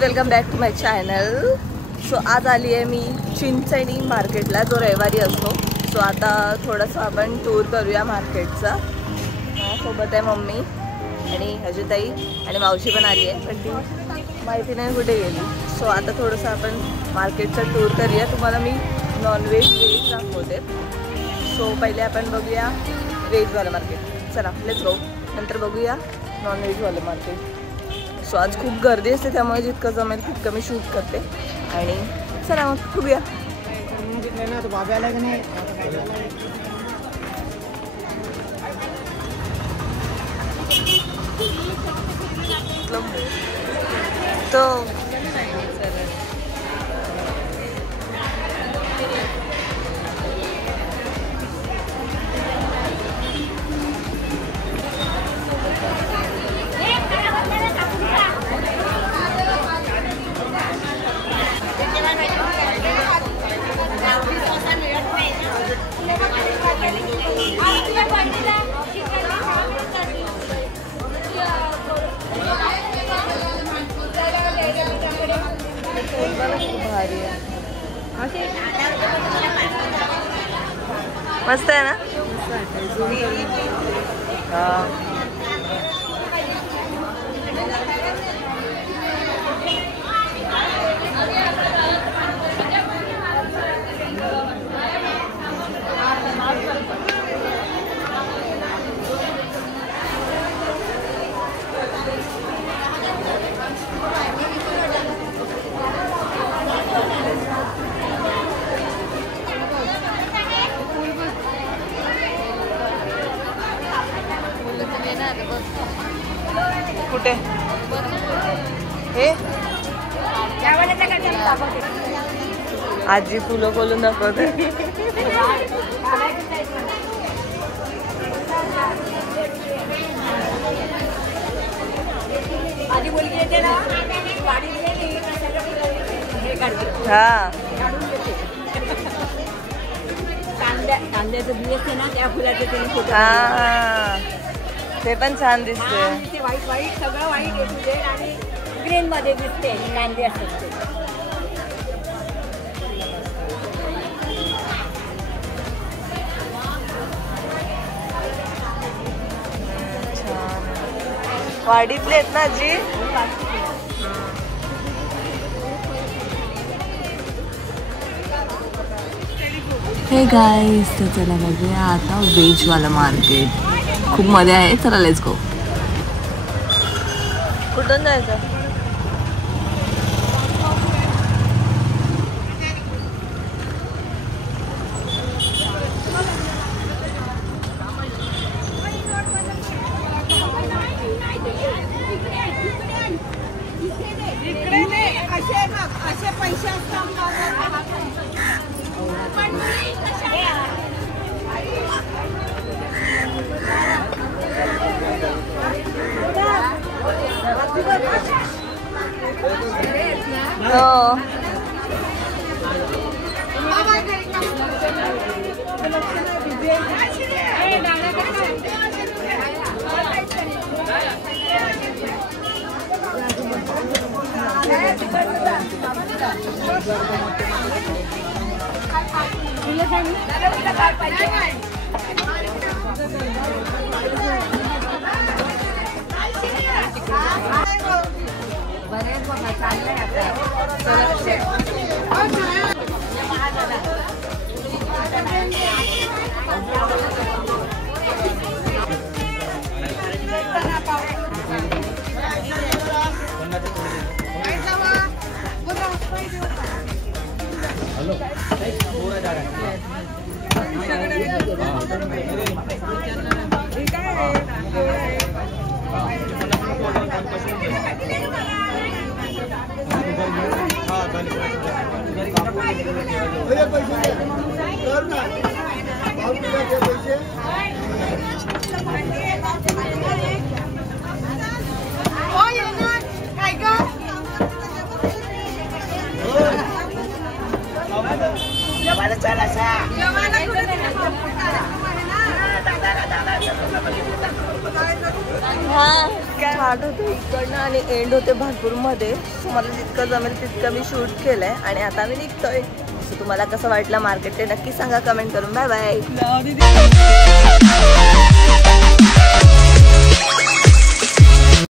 Welcome back to my channel. So आज आली आहे मी चिंचणी मार्केटला, जो रविवारी असतो. सो आता थोडंसं आपण टूर करूया मार्केटचा. सोबत आहे मम्मी आणि अजूताई आणि मावशी पण आली आहे, पण ती माहिती नाही कुठे गेली. सो आता थोडंसं आपण मार्केटचा टूर करूया. तुम्हाला मी नॉनव्हेज व्हेज दाखवते. सो पहिले आपण बघूया व्हेजवालं मार्केट. चला लेट्स गो. नंतर बघूया नॉनव्हेजवालं मार्केट. सो आज खूप गर्दी असते, त्यामुळे जितकं जमेल तितकं मी शूट करते. आणि चला मग बघूया. तो मस्त आहे ना. कुठे हे आजी फुलं खोलून दाखवते. हा कांद्याचं बी असते ना, त्या फुलाचे ते पण छान दिसते. ते व्हाईट व्हाईट सगळं व्हाईट येते आणि ग्रीन मध्ये दिसते. कांदे असतात ते. वाडीतले आहेत ना आजी. हे गाईस, तर चला बघूया आता व्हेजवाला मार्केट. खूप मजा आहे. चला लेट्स गो. कुठून जायचं? असे पैसे असतात. हाँ क्या स्टार्ट होते इकडनं आणि एंड होते भागपूरमध्ये. सो मला जितकं जमेल तितकं मी शूट केलंय आणि आता मी निघतोय. सो तुम्हाला कसं वाटलं मार्केट ते नक्की सांगा कमेंट करून. Bye bye.